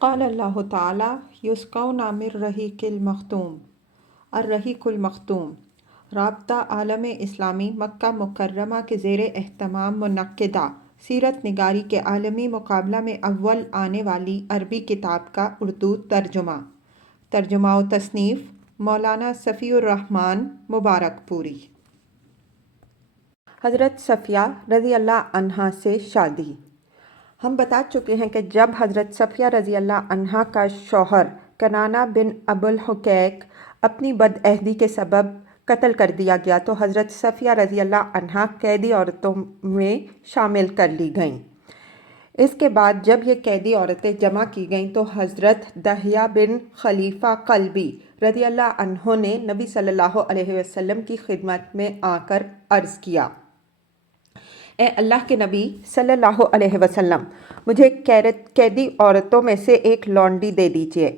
قال اللہ تعالیٰ یسقون من رحیق المختوم الرحیق المختوم رابطہ عالم اسلامی مکہ مکرمہ کے زیر اہتمام منعقدہ سیرت نگاری کے عالمی مقابلہ میں اول آنے والی عربی کتاب کا اردو ترجمہ و تصنیف مولانا صفی الرحمن مبارک پوری۔ حضرت صفیہ رضی اللہ عنہا سے شادی۔ ہم بتا چکے ہیں کہ جب حضرت صفیہ رضی اللہ عنہا کا شوہر کنانہ بن ابو الحقیق اپنی بدعہدی کے سبب قتل کر دیا گیا تو حضرت صفیہ رضی اللہ عنہا قیدی عورتوں میں شامل کر لی گئیں۔ اس کے بعد جب یہ قیدی عورتیں جمع کی گئیں تو حضرت دحیہ بن خلیفہ قلبی رضی اللہ عنہ نے نبی صلی اللہ علیہ وسلم کی خدمت میں آ کر عرض کیا، اے اللہ کے نبی صلی اللہ علیہ وسلم، مجھے قیدی عورتوں میں سے ایک لونڈی دے دیجیے۔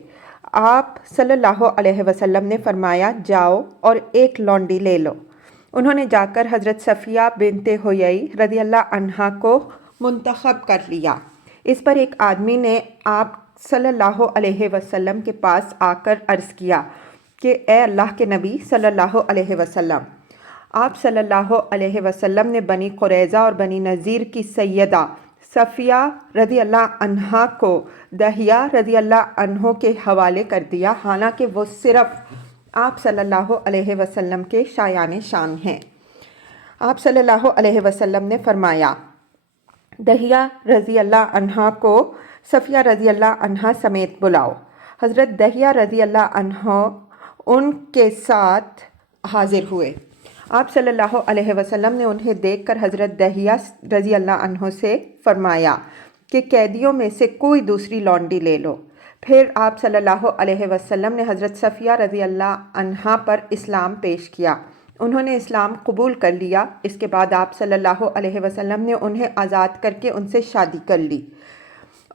آپ صلی اللہ علیہ وسلم نے فرمایا، جاؤ اور ایک لونڈی لے لو۔ انہوں نے جا کر حضرت صفیہ بنت حیی رضی اللہ عنہا کو منتخب کر لیا۔ اس پر ایک آدمی نے آپ صلی اللہ علیہ وسلم کے پاس آ کر عرض کیا کہ اے اللہ کے نبی صلی اللہ علیہ وسلم، آپ صلی اللہ علیہ وسلم نے بنی قریظہ اور بنی نذیر کی سیدہ صفیہ رضی اللہ عنہا کو دحیہ رضی اللہ عنہ کے حوالے کر دیا، حالانکہ وہ صرف آپ صلی اللہ علیہ وسلم کے شایان شان ہیں۔ آپ صلی اللہ علیہ وسلم نے فرمایا، دحیہ رضی اللہ عنہا کو صفیہ رضی اللہ عنہا سمیت بلاؤ۔ حضرت دحیہ رضی اللہ عنہ ان کے ساتھ حاضر ہوئے۔ آپ صلی اللہ علیہ وسلم نے انہیں دیکھ کر حضرت دحیہ رضی اللہ عنہ سے فرمایا کہ قیدیوں میں سے کوئی دوسری لونڈی لے لو۔ پھر آپ صلی اللہ علیہ وسلم نے حضرت صفیہ رضی اللہ عنہا پر اسلام پیش کیا۔ انہوں نے اسلام قبول کر لیا۔ اس کے بعد آپ صلی اللہ علیہ وسلم نے انہیں آزاد کر کے ان سے شادی کر لی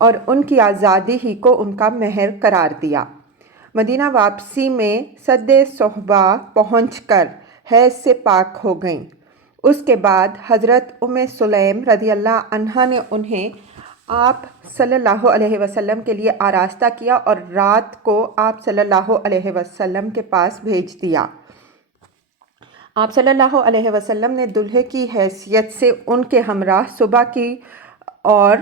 اور ان کی آزادی ہی کو ان کا مہر قرار دیا۔ مدینہ واپسی میں سد صحبہ پہنچ کر حیض سے پاک ہو گئیں۔ اس کے بعد حضرت ام سلیم رضی اللہ عنہا نے انہیں آپ صلی اللہ علیہ وسلم کے لیے آراستہ کیا اور رات کو آپ صلی اللہ علیہ وسلم کے پاس بھیج دیا۔ آپ صلی اللہ علیہ وسلم نے دلہے کی حیثیت سے ان کے ہمراہ صبح کی اور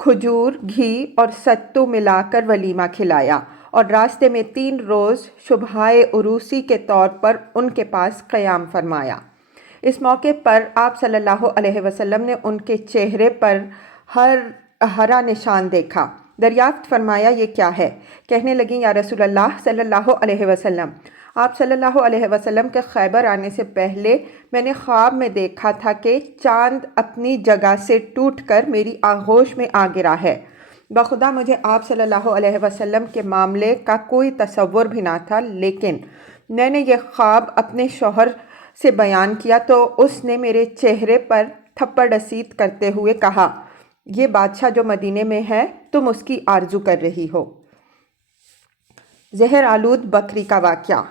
کھجور، گھی اور ستو ملا کر ولیمہ کھلایا اور راستے میں 3 روز شبہائے عروسی کے طور پر ان کے پاس قیام فرمایا۔ اس موقع پر آپ صلی اللہ علیہ وسلم نے ان کے چہرے پر ہرا نشان دیکھا۔ دریافت فرمایا، یہ کیا ہے؟ کہنے لگیں، یا رسول اللہ صلی اللہ علیہ وسلم، آپ صلی اللہ علیہ وسلم کے خیبر آنے سے پہلے میں نے خواب میں دیکھا تھا کہ چاند اپنی جگہ سے ٹوٹ کر میری آغوش میں آ گرا ہے۔ بخدا مجھے آپ صلی اللہ علیہ وسلم کے معاملے کا کوئی تصور بھی نہ تھا، لیکن میں نے یہ خواب اپنے شوہر سے بیان کیا تو اس نے میرے چہرے پر تھپڑ رسید کرتے ہوئے کہا، یہ بادشاہ جو مدینے میں ہے تم اس کی آرزو کر رہی ہو۔ زہر آلود بکری کا واقعہ۔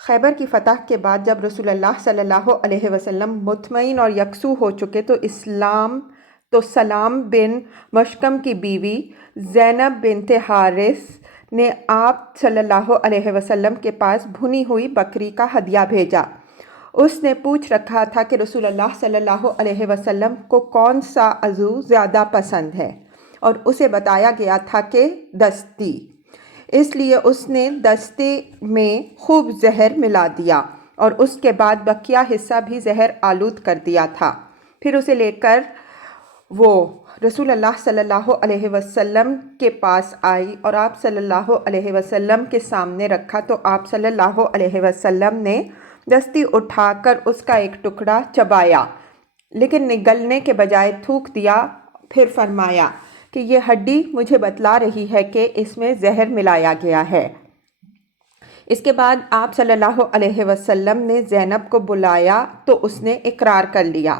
خیبر کی فتح کے بعد جب رسول اللہ صلی اللہ علیہ وسلم مطمئن اور یکسو ہو چکے تو سلام بن مشکم کی بیوی زینب بنت حارث نے آپ صلی اللہ علیہ وسلم کے پاس بھنی ہوئی بکری کا ہدیہ بھیجا۔ اس نے پوچھ رکھا تھا کہ رسول اللہ صلی اللہ علیہ وسلم کو کون سا عضو زیادہ پسند ہے، اور اسے بتایا گیا تھا کہ دستی، اس لیے اس نے دستے میں خوب زہر ملا دیا اور اس کے بعد بقیہ حصہ بھی زہر آلود کر دیا تھا۔ پھر اسے لے کر وہ رسول اللہ صلی اللہ علیہ وسلم کے پاس آئی اور آپ صلی اللہ علیہ وسلم کے سامنے رکھا تو آپ صلی اللہ علیہ وسلم نے دستی اٹھا کر اس کا ایک ٹکڑا چبایا، لیکن نگلنے کے بجائے تھوک دیا۔ پھر فرمایا کہ یہ ہڈی مجھے بتلا رہی ہے کہ اس میں زہر ملایا گیا ہے۔ اس کے بعد آپ صلی اللہ علیہ وسلم نے زینب کو بلایا تو اس نے اقرار کر لیا۔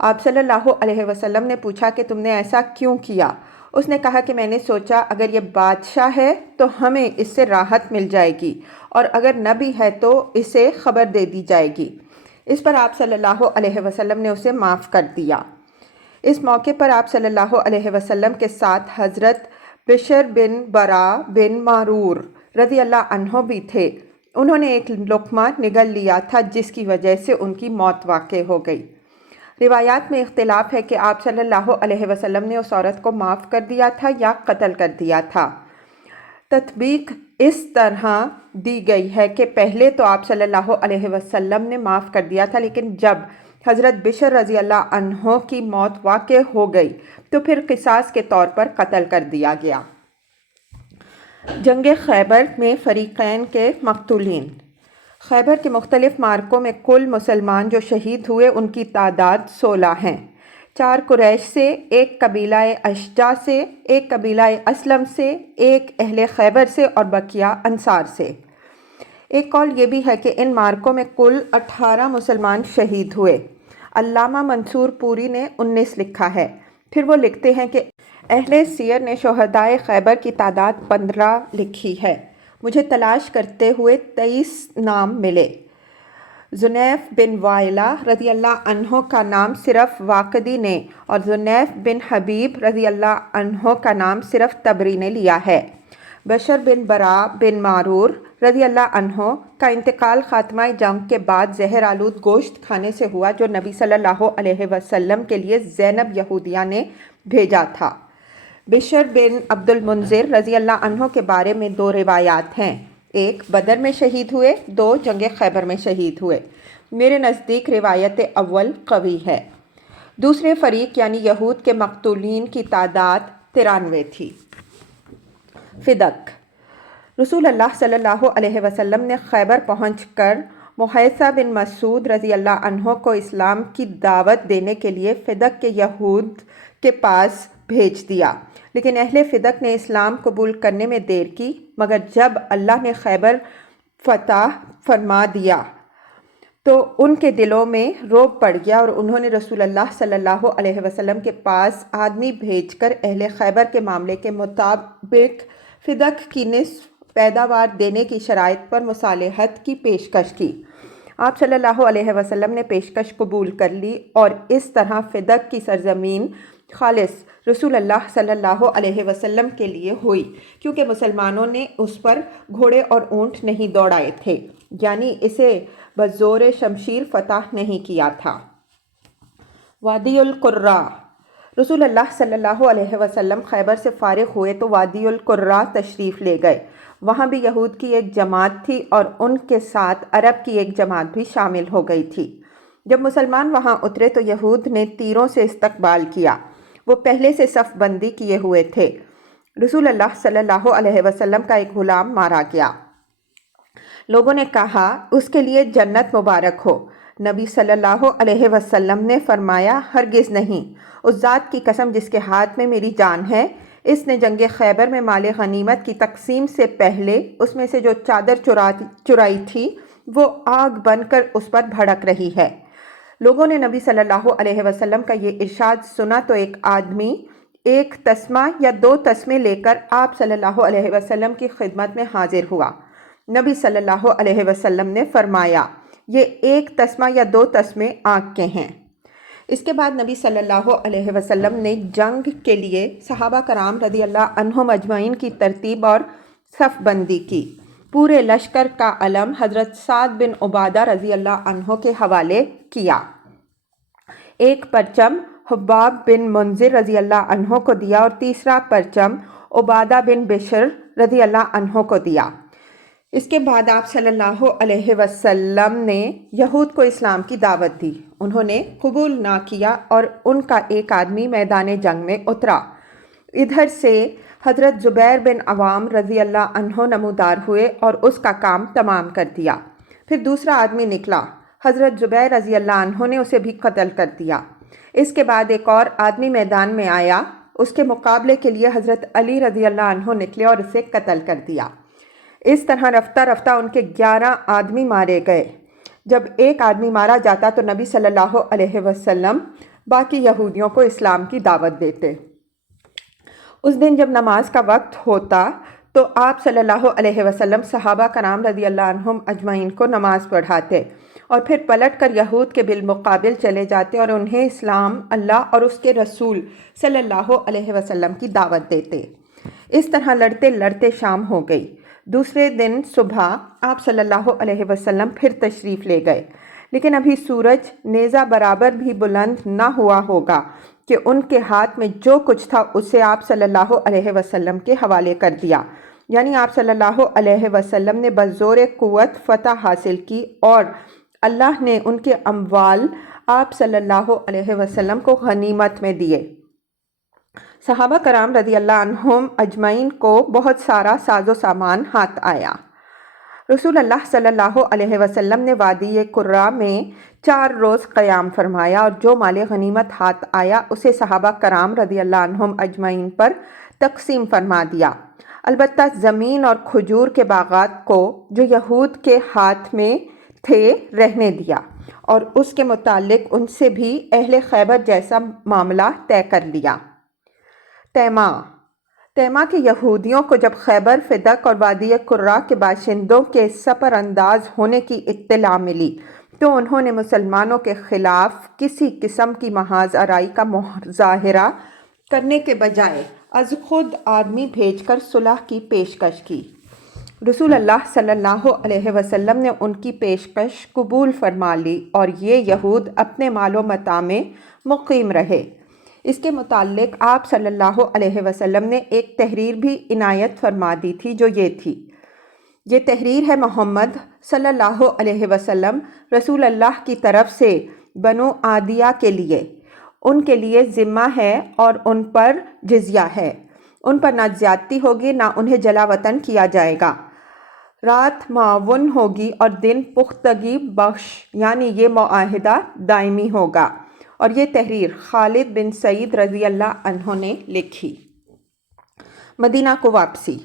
آپ صلی اللہ علیہ وسلم نے پوچھا کہ تم نے ایسا کیوں کیا؟ اس نے کہا کہ میں نے سوچا اگر یہ بادشاہ ہے تو ہمیں اس سے راحت مل جائے گی، اور اگر نہ بھی ہے تو اسے خبر دے دی جائے گی۔ اس پر آپ صلی اللہ علیہ وسلم نے اسے معاف کر دیا۔ اس موقع پر آپ صلی اللہ علیہ وسلم کے ساتھ حضرت बिशर बिन बरा बिन मारूर रज़ी अल्लाह अन्हो भी थे। उन्होंने एक लुक़मा निगल लिया था जिसकी वजह से उनकी मौत वाक़ई हो गई। रिवायात में इख्तिलाफ़ है कि आप सल्लल्लाहु अलैहि वसल्लम ने उस औरत को माफ़ कर दिया था या कत्ल कर दिया था। तत्बीक इस तरह दी गई है कि पहले तो आप सल्लल्लाहु अलैहि वसल्लम ने माफ़ कर दिया था, लेकिन जब हज़रत बिशर रज़ी अल्लाह अन्हो की मौत वाक़ई हो गई तो फिर क़िसास के तौर पर कत्ल कर दिया गया। जंग खैबर में फ़रीक़ैन के मक़तूलीन। खैबर के मुख्तलिफ़ मार्कों में कुल मुसलमान जो शहीद हुए उनकी तादाद 16 हैं। 4 कुरैश से, 1 कबीला अशजा से, 1 कबीला असलम से, 1 अहले खैबर से और बकिया अंसार से। एक कौल ये भी है कि इन मार्कों में कुल 18 मुसलमान शहीद हुए। अल्लामा मंसूर पूरी ने 19 लिखा है। फिर वो लिखते हैं कि अहले सियर ने शोहदाए खैबर की तादाद 15 लिखी है। मुझे तलाश करते हुए 23 नाम मिले। ज़ुनैफ बिन वाइला रज़ी अल्लाह अन्हो का नाम सिर्फ़ वाक़दी ने और ज़ुनैफ बिन हबीब रज़ी अल्लाह अन्हो का नाम सिर्फ़ तबरी ने लिया है। बशर बिन बरा बिन मारूर रज़ी अल्लाह अन्हो का इंतकाल ख़ात्मा जंग के बाद ज़हर आलूद गोश्त खाने से हुआ जो नबी सल्लल्लाहु अलैहि वसल्लम के लिए ज़ैनब यहूदिया ने भेजा था। बिशर बिन अब्दुल मुंज़िर रज़ी अल्लाह अन्हो के बारे में 2 रिवायात हैं। 1 बदर में शहीद हुए, 2 जंग खैबर में शहीद हुए। मेरे नज़दीक रिवायत अव्वल कवी है। दूसरे फ़रीक यानी यहूद के मक़तूलीन की तादाद 93 थी। फ़िदक। रसूल अल्लाह सल्लल्लाहु अलैहि वसल्लम ने खैबर पहुंचकर मुहैसा बिन मसूद रज़ी अल्लाह अन्हो को इस्लाम की दावत देने के लिए फ़िदक के यहूद के पास भेज दिया, लेकिन अहले फ़िदक ने इस्लाम कबूल करने में देर की। मगर जब अल्लाह ने खैबर फ़तह फरमा दिया तो उनके दिलों में रोब पड़ गया और उन्होंने रसूल अल्लाह सल्लल्लाहु अलैहि वसल्लम के पास आदमी भेजकर अहले खैबर के मामले के मुताबिक फ़िदक की निस्फ पैदावार देने की शराइत पर मुसालहत की पेशकश की। आप सल्लल्लाहु अलैहि वसल्लम ने पेशकश कबूल कर ली और इस तरह फ़िदक की सरजमीन खालिस रसूल अल्लाह सल्लल्लाहु अलैहि वसल्लम के लिए हुई, क्योंकि मुसलमानों ने उस पर घोड़े और ऊँट नहीं दौड़ाए थे, यानी इसे बज़ोर शमशीर फ़तह नहीं किया था। वादियुल कुर्रा। रसूल अल्लाह सल्लल्लाहु अलैहि वसल्लम खैबर से फ़ारिग हुए तो वादियुल कुर्रा तशरीफ़ ले गए। वहाँ भी यहूद की एक जमात थी और उनके साथ अरब की एक जमात भी शामिल हो गई थी। जब मुसलमान वहाँ उतरे तो यहूद ने तीरों से इस्तकबाल किया। वो पहले से सफ़ बंदी किए हुए थे। रसूल अल्लाह सल्लल्लाहु अलैहि वसल्लम का एक ग़ुलाम मारा गया। लोगों ने कहा, उसके लिए जन्नत मुबारक हो। नबी सल्लल्लाहु अलैहि वसल्लम ने फरमाया, हरगिज़ नहीं, उस ज़ात की कसम जिसके हाथ में मेरी जान है, इसने जंग खैबर में माल गनीमत की तकसीम से पहले उसमें से जो चादर चुराई थी वो आग बनकर उस पर भड़क रही है। लोगों ने नबी सल्लल्लाहु अलैहि वसल्लम का ये इरशाद सुना तो एक आदमी 1 तस्मा या 2 तस्मे लेकर आप सल्लल्लाहु अलैहि वसल्लम की खिदमत में हाजिर हुआ। नबी सल्लल्लाहु अलैहि वसल्लम ने फरमाया, ये 1 तस्मा या 2 तस्मे आग के हैं। इसके बाद नबी सल्लल्लाहु अलैहि वसल्लम ने जंग के लिए सहाबा कराम रज़ी अल्लाह अन्हुम अजमईन की तरतीब और सफ़ बंदी की। पूरे लश्कर का अलम हज़रत साद बिन उबादा रज़ी अल्लाह अन्हो के हवाले किया। एक परचम हुब्बाब बिन मुंज़िर रज़ी अल्लाह अन्हो को दिया और तीसरा परचम उबादा बिन बिशर रज़ी अल्लाह अन्हो को दिया। इसके बाद आप सल्लल्लाहु अलैहि वसल्लम ने यहूद को इस्लाम की दावत दी। उन्होंने कबूल ना किया और उनका एक आदमी मैदान जंग में उतरा। इधर से हज़रत ज़ुबैर बिन अवाम रज़ी अल्लाह अन्हो नमूदार हुए और उसका काम तमाम कर दिया। फिर दूसरा आदमी निकला, हज़रत ज़ुबैर रज़ी अल्लाह अन्हो ने उसे भी कत्ल कर दिया। इसके बाद एक और आदमी मैदान में आया, उसके मुकाबले के लिए हज़रत अली रज़ी अल्लाह अन्हो निकले और उसे कत्ल कर दिया। इस तरह रफ्ता रफ्ता उनके 11 आदमी मारे गए। जब एक आदमी मारा जाता तो नबी सल्लल्लाहु अलैहि वसल्लम बाकी यहूदियों को इस्लाम की दावत देते। उस दिन जब नमाज का वक्त होता तो आप सल्लल्लाहु अलैहि वसल्लम सहाबा कराम रज़ी अल्लाह अन्हुम अजमईन को नमाज पढ़ाते और फिर पलट कर यहूद के बिलमुकाबिल चले जाते और उन्हें इस्लाम, अल्लाह और उसके रसूल सल्लल्लाहु अलैहि वसल्लम की दावत देते। इस तरह लड़ते लड़ते शाम हो गई। दूसरे दिन सुबह आप सल्लल्लाहु अलैहि वसल्लम फिर तशरीफ़ ले गए, लेकिन अभी सूरज नेज़ा बराबर भी बुलंद न हुआ होगा कि उनके हाथ में जो कुछ था उसे आप सल्लल्लाहु अलैहि वसल्लम के हवाले कर दिया। यानी आप सल्लल्लाहु अलैहि वसल्लम ने बज़ोर क़ुव्वत फ़तह हासिल की और अल्लाह ने उनके अम्वाल आप सल्लल्लाहु अलैहि वसल्लम को गनीमत में दिए। सहाबा कराम रज़ी अल्लाह अन्हुम अजमईन को बहुत सारा साजो सामान हाथ आया। रसूल अल्लाह सल्लल्लाहु अलैहि वसल्लम ने वादी कुर्रा में 4 रोज़ क़याम फरमाया और जो माल गनीमत हाथ आया उसे सहाबा कराम रज़ी अल्लाह अन्हुम अजमईन पर तकसीम फरमा दिया। अलबत्ता ज़मीन और खजूर के बागात को जो यहूद के हाथ में थे रहने दिया और उसके मुतालिक उनसे भी अहले खैबर जैसा मामला तय कर लिया। तैमा के यहूदियों को जब खैबर फ़िदक और वादी कुर्रा के बाशिंदों के सपर अंदाज होने की इत्तला मिली तो उन्होंने मुसलमानों के ख़िलाफ़ किसी किस्म की महाज आराई का मुज़ाहिरा करने के बजाय अज खुद आदमी भेजकर सुलह की पेशकश की। रसूल अल्लाह सल्लल्लाहु अलैहि वसल्लम ने उनकी पेशकश कबूल फरमा ली और ये यहूद अपने मालो मता में मुक़ीम रहे। इसके मुताल्लिक आप सल्लल्लाहु अलैहि वसल्लम ने एक तहरीर भी इनायत फरमा दी थी जो ये तहरीर है मोहम्मद सल्लल्लाहु अलैहि वसल्लम रसूल अल्लाह की तरफ से बनु आदिया के लिए। उनके लिए ज़िम्मा है और उन पर जिज़िया है। उन पर ना ज़्यादती होगी ना उन्हें जलावतन किया जाएगा। रात मावन होगी और दिन पुख्तगी बख्श, यानी ये मुआहिदा दायमी होगा। और ये तहरीर खालिद बिन सईद रज़ी अल्लाह अन्हो ने लिखी। मदीना को वापसी।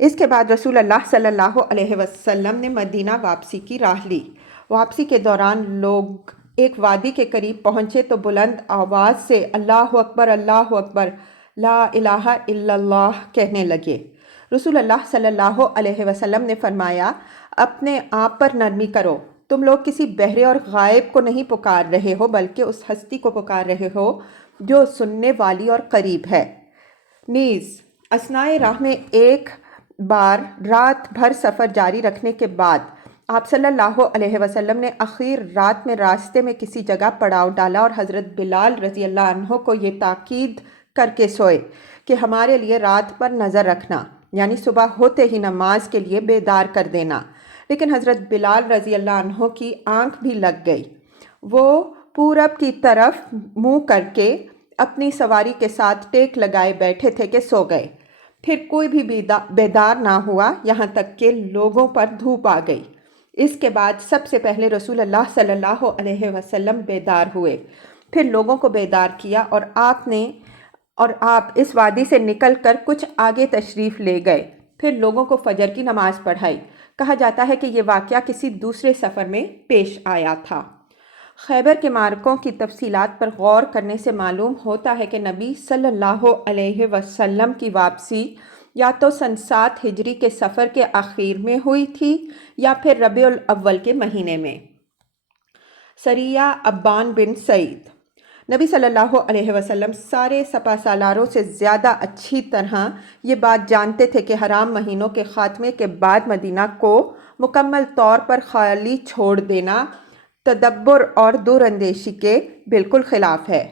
इसके बाद रसूल अल्लाह सल्लल्लाहु अलैहि वसल्लम ने मदीना वापसी की राह ली। वापसी के दौरान लोग एक वादी के करीब पहुँचे तो बुलंद आवाज़ से अल्लाहु अकबर ला इलाहा इल्लल्लाह कहने लगे। रसूल अल्लाह सल्लल्लाहु अलैहि वसल्लम ने फरमाया, अपने आप पर नरमी करो, तुम लोग किसी बहरे और गायब को नहीं पुकार रहे हो बल्कि उस हस्ती को पुकार रहे हो जो सुनने वाली और करीब है। नीज़ असनाए राह में एक बार रात भर सफ़र जारी रखने के बाद आप सल्लल्लाहु अलैहि वसल्लम ने आखिर रात में रास्ते में किसी जगह पड़ाव डाला और हज़रत बिलाल रज़ी अल्लाह अन्हो को ये ताकीद करके सोए कि हमारे लिए रात पर नज़र रखना, यानी सुबह होते ही नमाज के लिए बेदार कर देना। लेकिन हज़रत बिलाल रज़ी अल्लाह अन्हो की आंख भी लग गई। वो पूरब की तरफ मुंह करके अपनी सवारी के साथ टेक लगाए बैठे थे कि सो गए। फिर कोई भी बेदार ना हुआ, यहाँ तक कि लोगों पर धूप आ गई। इसके बाद सबसे पहले रसूल अल्लाह सल्लल्लाहु अलैहि वसल्लम बेदार हुए, फिर लोगों को बेदार किया और आप इस वादी से निकलकर कुछ आगे तशरीफ़ ले गए। फिर लोगों को फजर की नमाज पढ़ाई। कहा जाता है कि ये वाक़या किसी दूसरे सफ़र में पेश आया था। खैबर के मारकों की तफसीलात पर गौर करने से मालूम होता है कि नबी सल्लल्लाहु अलैहि वसल्लम की वापसी या तो सन 7 हिजरी के सफ़र के आखिर में हुई थी या फिर रबीउल अव्वल के महीने में। सरिया अब्बान बिन सईद। नबी सल्लल्लाहु अलैहि वसल्लम सारे सपा सालारों से ज़्यादा अच्छी तरह ये बात जानते थे कि हराम महीनों के ख़ात्मे के बाद मदीना को मुकम्मल तौर पर खाली छोड़ देना तदब्बुर और दूरअंदेशी के बिल्कुल ख़िलाफ़ है।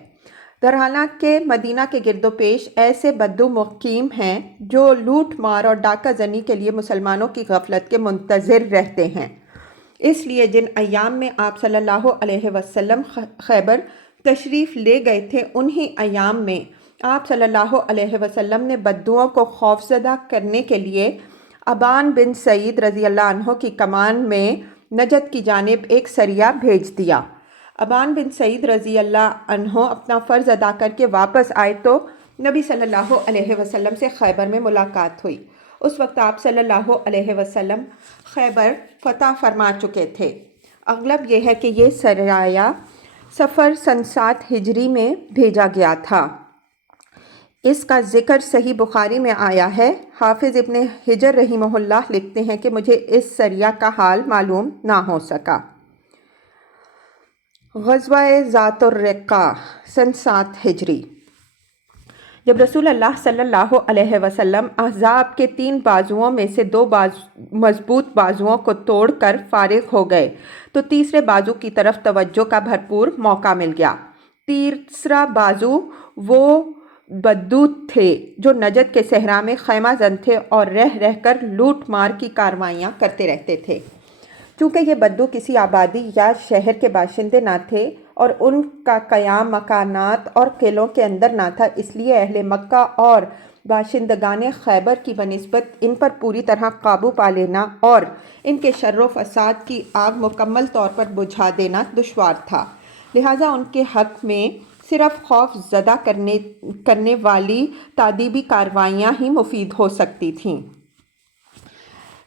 दरहाना के मदीना के गिरदोपेश ऐसे बद्दू मुक़ीम हैं जो लूट मार और डाका जनी के लिए मुसलमानों की गफलत के मुंतज़िर रहते हैं। इसलिए जिन अयाम में आप सल्लल्लाहु अलैहि वसल्लम खैबर तशरीफ़ ले गए थे, उन्हीं अयाम में आप सल्लल्लाहु अलैहि वसल्लम ने बद्दुओं को खौफज़दा करने के लिए अबान बिन सईद रज़ी अल्लाह अन्हो की कमान में नजद की जानिब एक सरिया भेज दिया। अबान बिन सईद रज़ी अल्लाह अन्हो अपना फ़र्ज़ अदा करके वापस आए तो नबी सल्लल्लाहु अलैहि वसल्लम से खैबर में मुलाकात हुई। उस वक्त आप सल्लल्लाहु अलैहि वसल्लम खैबर फ़तह फरमा चुके थे। अगलब यह है कि ये सराया सफ़र सन 7 हिजरी में भेजा गया था। इसका ज़िक्र सही बुखारी में आया है। हाफिज़ इब्न हिजर रहिमहुल्लाह लिखते हैं कि मुझे इस सरिया का हाल मालूम ना हो सका। ग़ज़वा ज़ातुर रिक़ा सन 7 हिजरी। जब रसूल अल्लाह सल्लल्लाहु अलैहि वसल्लम अहज़ाब के 3 बाजुओं में से 2 मजबूत बाजुओं को तोड़कर फारिग हो गए तो तीसरे बाजू की तरफ तवज्जो का भरपूर मौका मिल गया। तीसरा बाजू वो बद्दू थे जो नजद के सहरा में खैमा जन थे और रह रहकर लूट मार की कार्रवाइयाँ करते रहते थे। चूँकि ये बद्दू किसी आबादी या शहर के बाशिंदे ना थे और उनका क़याम मकानात और किलों के अंदर ना था, इसलिए अहले मक्का और बाशिंदगान खैबर की बनिस्बत इन पर पूरी तरह काबू पा लेना और इनके शर्र फसाद की आग मुकम्मल तौर पर बुझा देना दुश्वार था। लिहाजा उनके हक़ में सिर्फ खौफ ज़दा करने वाली तादीबी कार्रवाइयाँ ही मुफीद हो सकती थीं।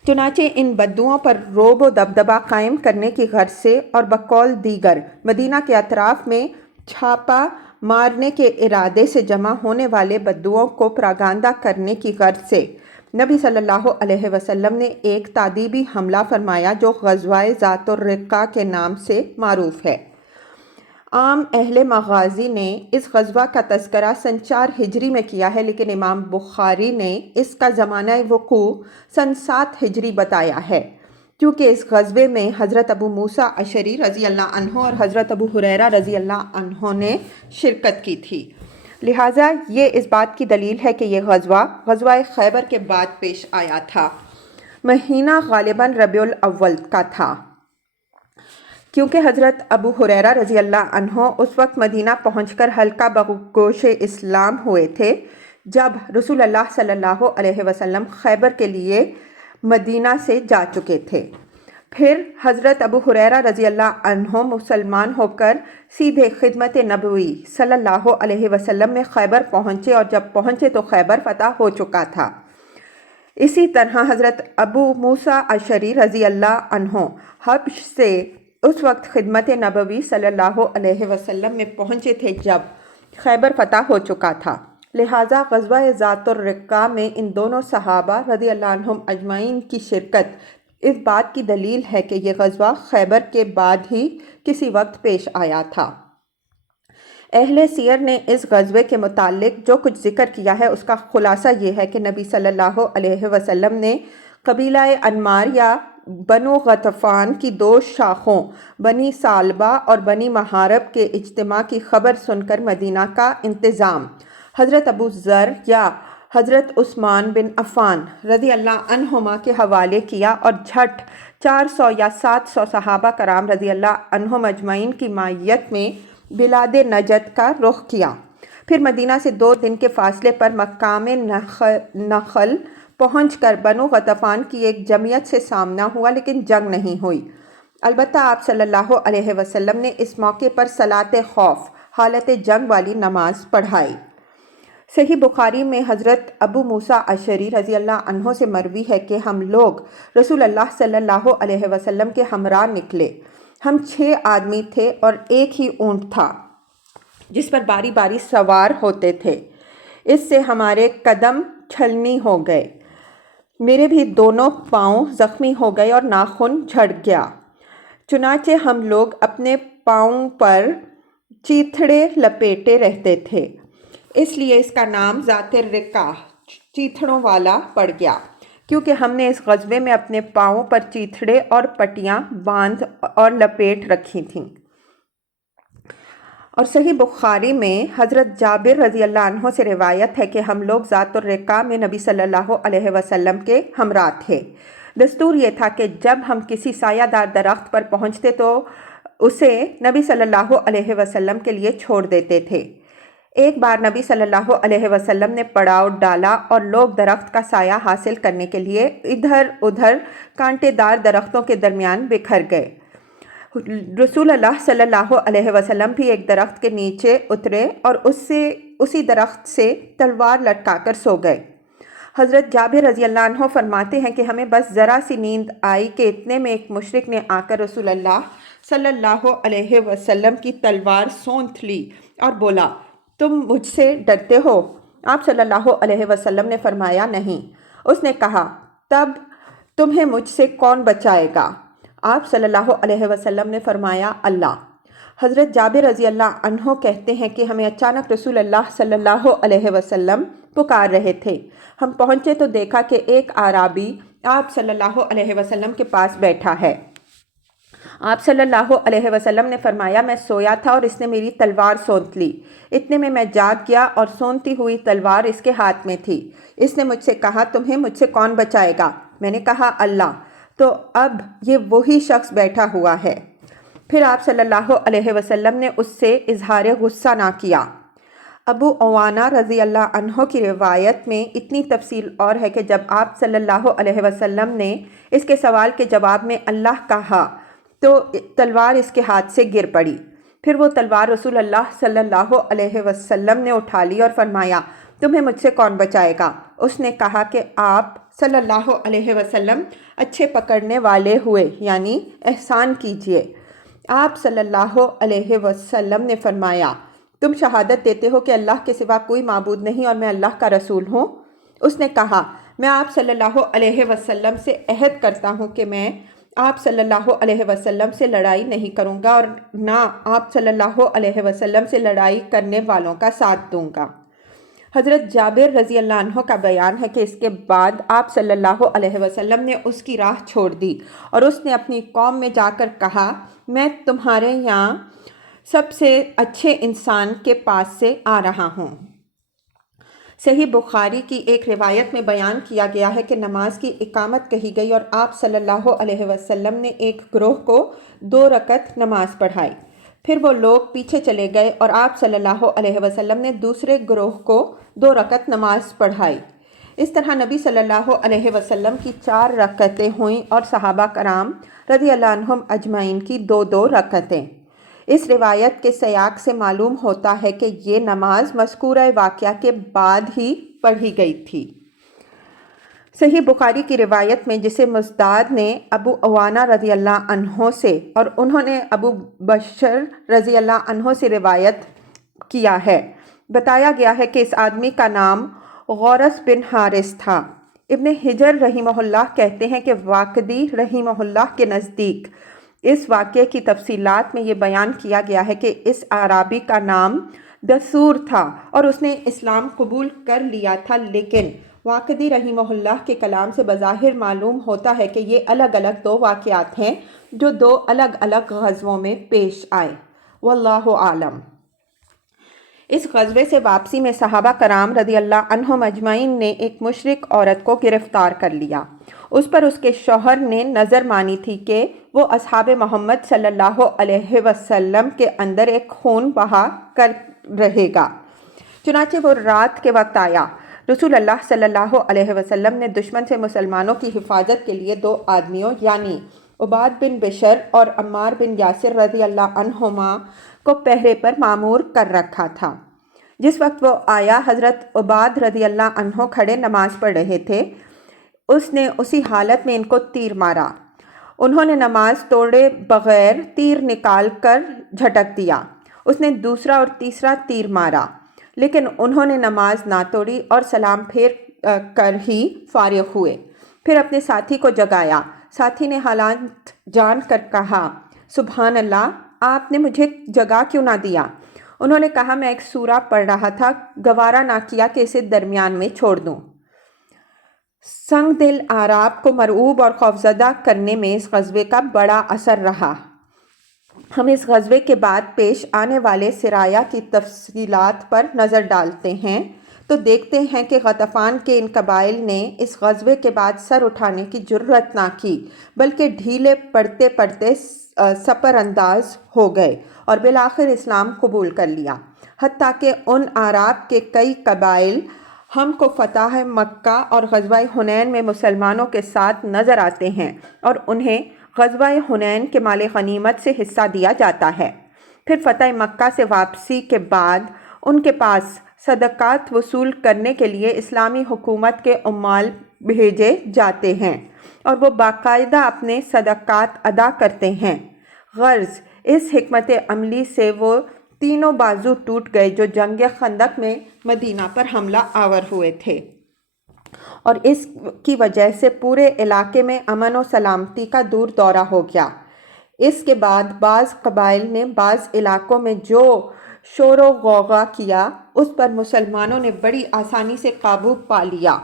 चुनाचे इन बद्दुओं पर रोब व दबदबा कायम करने की गर्ज से और बकौल दीगर मदीना के अतराफ़ में छापा मारने के इरादे से जमा होने वाले बद्दुओं को प्रागांदा करने की गर्ज से नबी सल्लल्लाहु अलैहि वसल्लम ने एक तादीबी हमला फरमाया जो ग़ज़वा-ए ज़ातुर रिक़्क़ा के नाम से मारूफ़ है। आम अहले मगाज़ी ने इस ग़ज़वा का तज़किरा सन 4 हिजरी में किया है, लेकिन इमाम बुखारी ने इसका ज़माना वक़ू सन 7 हिजरी बताया है, क्योंकि इस ग़ज़वे में हज़रत अबू मूसा अशरी रज़ी अल्लाह अन्हु और हज़रत अबू हुरैरा रज़ी अल्लाह अन्हु ने शिरकत की थी। लिहाजा ये इस बात की दलील है कि यह ग़ज़वा खैबर के बाद पेश आया था। महीना ग़ालिबन रबीउल अव्वल का था, क्योंकि हज़रत अबू हुरैरा रज़ी अल्लाह अन्हु उस वक्त मदीना पहुंचकर हल्का बगोश इस्लाम हुए थे जब रसूल अल्लाह सल्लल्लाहु अलैहि वसल्लम खैबर के लिए मदीना से जा चुके थे। फिर हज़रत अबू हुरैरा रज़ी अल्लाह अन्हु मुसलमान होकर सीधे खिदमत नबवी सल्लल्लाहु अलैहि वसल्लम में खैबर पहुँचे और जब पहुँचे तो खैबर फ़तह हो चुका था। इसी तरह हज़रत अबू मूसा अशरी रज़ी अल्लाह अन्हु हब्श से उस वक्त खिदमत नबवी सल्लल्लाहु अलैहि वसल्लम में पहुँचे थे जब खैबर फ़तह हो चुका था। लिहाजा ग़ज़वा-ए ज़ातुर रिक़्क़ा में इन दोनों सहाबा रज़ी अल्लाह अन्हुम अजमाइन की शिरकत इस बात की दलील है कि यह ग़ज़वा खैबर के बाद ही किसी वक्त पेश आया था। अहले सियर ने इस ग़ज़वे के मुताल्लिक़ जो कुछ ज़िक्र किया है उसका ख़ुलासा ये है कि नबी सल्लल्लाहु अलैहि वसल्लम ने कबीला अन्मार या बनु गतफ़ान की 2 शाखों बनी सालबा और बनी महारब के इज्तिमा की खबर सुनकर मदीना का इंतज़ाम हज़रत अबू ज़र या हज़रत उस्मान बिन अफ़ान रज़ी अल्लाह अन्हुमा के हवाले किया और झट 400 या 700 सहाबा कराम रज़ी अल्लाह अन्हुम अजमाइन की मायत में बिलाद नजद का रुख किया। फिर मदीना से 2 दिन के फासले पर मकाम नखल पहुंचकर बनु गतफ़ान की एक जमीयत से सामना हुआ, लेकिन जंग नहीं हुई। अलबत्ता आप सल्लल्लाहु अलैहि वसल्लम ने इस मौके पर सलात खौफ हालत जंग वाली नमाज पढ़ाई। सही बुखारी में हज़रत अबू मूसा अशरी रज़ी अल्लाह अन्हो से मरवी है कि हम लोग रसूल अल्लाह सल्लल्लाहु अलैहि वसल्लम के हमरा निकले। हम 6 आदमी थे और एक ही ऊँट था जिस पर बारी बारी सवार होते थे। इससे हमारे कदम छलनी हो गए, मेरे भी दोनों पाँव ज़ख्मी हो गए और नाखून झड़ गया। चुनाचे हम लोग अपने पाँव पर चीथड़े लपेटे रहते थे, इसलिए इसका नाम ज़ाते रिक़्क़ा चीथड़ों वाला पड़ गया, क्योंकि हमने इस ग़ज़वे में अपने पाँवों पर चीथड़े और पट्टियाँ बांध और लपेट रखी थीं। और सही बुखारी में हज़रत जाबिर रज़ी अल्लाह अन्हो से रिवायत है कि हम लोग ज़ातुर रिक़्क़ा में नबी सल्लल्लाहु अलैहि वसल्लम के हमरा थे। दस्तूर ये था कि जब हम किसी सायादार दरख्त पर पहुँचते तो उसे नबी सल्लल्लाहु अलैहि वसल्लम के लिए छोड़ देते थे। एक बार नबी सल्लल्लाहु अलैहि वसल्लम ने पड़ाव डाला और लोग दरख्त का साया हासिल करने के लिए इधर उधर कांटेदार दरख्तों के दरमियान बिखर गए। रसूल अल्लाह सल्लल्लाहु अलैहि वसल्लम भी एक दरख्त के नीचे उतरे और उसी दरख्त से तलवार लटकाकर सो गए। हज़रत जाबिर रज़ी अल्लाह अन्हो फरमाते हैं कि हमें बस ज़रा सी नींद आई कि इतने में एक मुशरिक ने आकर रसूल अल्लाह सल्लल्लाहु अलैहि वसल्लम की तलवार सोंथ ली और बोला, तुम मुझसे डरते हो? आप सल्लल्लाहु अलैहि वसल्लम ने फरमाया, नहीं। उसने कहा, तब तुम्हें मुझसे कौन बचाएगा? आप सल्लल्लाहु अलैहि वसल्लम ने फरमाया, अल्लाह। حضرت جابر رضی اللہ عنہ کہتے ہیں کہ ہمیں اچانک رسول اللہ صلی اللہ علیہ وسلم پکار رہے تھے۔ ہم پہنچے تو دیکھا کہ ایک اعرابی آپ صلی اللہ علیہ وسلم کے پاس بیٹھا ہے۔ آپ صلی اللہ علیہ وسلم نے فرمایا میں سویا تھا اور اس نے میری تلوار سونت لی۔ اتنے میں جاگ گیا اور سونتی ہوئی تلوار اس کے ہاتھ میں تھی۔ اس نے مجھ سے کہا تمہیں مجھ سے کون بچائے گا؟ میں نے کہا اللہ۔ تو اب یہ وہی شخص بیٹھا ہوا ہے۔ پھر آپ صلی اللہ علیہ وسلم نے اس سے اظہار غصہ نہ کیا۔ ابو عوانہ رضی اللہ عنہ کی روایت میں اتنی تفصیل اور ہے کہ جب آپ صلی اللہ علیہ وسلم نے اس کے سوال کے جواب میں اللہ کہا تو تلوار اس کے ہاتھ سے گر پڑی۔ پھر وہ تلوار رسول اللہ صلی اللہ علیہ وسلم نے اٹھا لی اور فرمایا تمہیں مجھ سے کون بچائے گا؟ اس نے کہا کہ آپ صلی اللہ علیہ وسلم اچھے پکڑنے والے ہوئے، یعنی احسان کیجئے۔ آپ صلی اللہ علیہ وسلم نے فرمایا تم شہادت دیتے ہو کہ اللہ کے سوا کوئی معبود نہیں اور میں اللہ کا رسول ہوں؟ اس نے کہا میں آپ صلی اللہ علیہ وسلم سے عہد کرتا ہوں کہ میں آپ صلی اللہ علیہ وسلم سے لڑائی نہیں کروں گا اور نہ آپ صلی اللہ علیہ وسلم سے لڑائی کرنے والوں کا ساتھ دوں گا۔ حضرت جابر رضی اللہ عنہ کا بیان ہے کہ اس کے بعد آپ صلی اللہ علیہ وسلم نے اس کی راہ چھوڑ دی اور اس نے اپنی قوم میں جا کر کہا میں تمہارے یہاں سب سے اچھے انسان کے پاس سے آ رہا ہوں۔ صحیح بخاری کی ایک روایت میں بیان کیا گیا ہے کہ نماز کی اقامت کہی گئی اور آپ صلی اللہ علیہ وسلم نے ایک گروہ کو 2 رکعت نماز پڑھائی۔ پھر وہ لوگ پیچھے چلے گئے اور آپ صلی اللہ علیہ وسلم نے دوسرے گروہ کو 2 رکعت نماز پڑھائی۔ اس طرح نبی صلی اللہ علیہ وسلم کی 4 رکعتیں ہوئیں اور صحابہ کرام رضی اللہ عنہم اجمعین کی 2 رکعتیں۔ اس روایت کے سیاق سے معلوم ہوتا ہے کہ یہ نماز مذکورہ واقعہ کے بعد ہی پڑھی گئی تھی۔ صحیح بخاری کی روایت میں جسے مزداد نے ابو عوانہ رضی اللہ عنہ سے اور انہوں نے ابو بشر رضی اللہ عنہ سے روایت کیا ہے، بتایا گیا ہے کہ اس آدمی کا نام غورث بن حارث تھا۔ ابن حجر رحمہ اللہ کہتے ہیں کہ واقدی رحمہ اللہ کے نزدیک اس واقعے کی تفصیلات میں یہ بیان کیا گیا ہے کہ اس اعرابی کا نام دثور تھا اور اس نے اسلام قبول کر لیا تھا، لیکن واقدی رحمہ اللہ کے کلام سے بظاہر معلوم ہوتا ہے کہ یہ الگ الگ 2 واقعات ہیں جو 2 الگ الگ غزووں میں پیش آئے۔ واللہ عالم۔ اس غزوے سے واپسی میں صحابہ کرام رضی اللہ عنہم اجمعین نے ایک مشرک عورت کو گرفتار کر لیا۔ اس پر اس کے شوہر نے نظر مانی تھی کہ وہ اصحاب محمد صلی اللہ علیہ وسلم کے اندر ایک خون بہا کر رہے گا۔ چنانچہ وہ رات کے وقت آیا۔ رسول اللہ صلی اللہ علیہ وسلم نے دشمن سے مسلمانوں کی حفاظت کے لیے 2 آدمیوں یعنی عباد بن بشر اور عمار بن یاسر رضی اللہ عنہما کو پہرے پر مامور کر رکھا تھا۔ جس وقت وہ آیا حضرت عباد رضی اللہ عنہ کھڑے نماز پڑھ رہے تھے۔ اس نے اسی حالت میں ان کو تیر مارا۔ انہوں نے نماز توڑے بغیر تیر نکال کر جھٹک دیا۔ اس نے دوسرا اور تیسرا تیر مارا، لیکن انہوں نے نماز نہ توڑی اور سلام پھیر کر ہی فارغ ہوئے۔ پھر اپنے ساتھی کو جگایا۔ ساتھی نے حالات جان کر کہا سبحان اللہ، آپ نے مجھے جگا کیوں نہ دیا؟ انہوں نے کہا میں ایک سورہ پڑھ رہا تھا، گوارا نہ کیا کہ اسے درمیان میں چھوڑ دوں۔ سنگ دل اعراب کو مرعوب اور خوفزدہ کرنے میں اس غزوے کا بڑا اثر رہا۔ ہم اس غزوے کے بعد پیش آنے والے سرایا کی تفصیلات پر نظر ڈالتے ہیں تو دیکھتے ہیں کہ غطفان کے ان قبائل نے اس غزوے کے بعد سر اٹھانے کی جرأت نہ کی، بلکہ ڈھیلے پڑتے پڑتے سپر انداز ہو گئے اور بالآخر اسلام قبول کر لیا۔ حتیٰ کہ ان اعراب کے کئی قبائل ہم کو فتح مکہ اور غزوہ حنین میں مسلمانوں کے ساتھ نظر آتے ہیں اور انہیں غزوہ حنین کے مال غنیمت سے حصہ دیا جاتا ہے۔ پھر فتح مکہ سے واپسی کے بعد ان کے پاس صدقات وصول کرنے کے لیے اسلامی حکومت کے عمال بھیجے جاتے ہیں اور وہ باقاعدہ اپنے صدقات ادا کرتے ہیں۔ غرض اس حکمت عملی سے وہ تینوں بازو ٹوٹ گئے جو جنگ خندق میں مدینہ پر حملہ آور ہوئے تھے، اور اس کی وجہ سے پورے علاقے میں امن و سلامتی کا دور دورہ ہو گیا۔ اس کے بعد بعض قبائل نے بعض علاقوں میں جو شور و غوغا کیا اس پر مسلمانوں نے بڑی آسانی سے قابو پا لیا،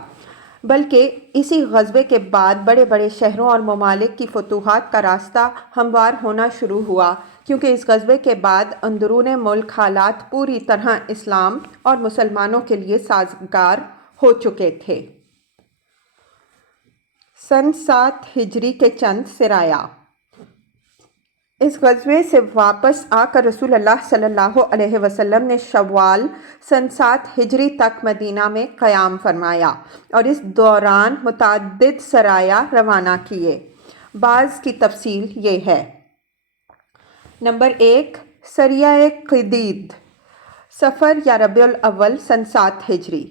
بلکہ اسی غزوے کے بعد بڑے بڑے شہروں اور ممالک کی فتوحات کا راستہ ہموار ہونا شروع ہوا، کیونکہ اس غزوے کے بعد اندرون ملک حالات پوری طرح اسلام اور مسلمانوں کے لیے سازگار ہو چکے تھے۔ سن 7 ہجری کے چند سرایہ۔ اس غزوے سے واپس آ کر رسول اللہ صلی اللہ علیہ وسلم نے شوال سن 7 ہجری تک مدینہ میں قیام فرمایا اور اس دوران متعدد سرایہ روانہ کیے۔ بعض کی تفصیل یہ ہے۔ نمبر 1، سریہ قدید، صفر یا ربیع الاول سن 7 ہجری۔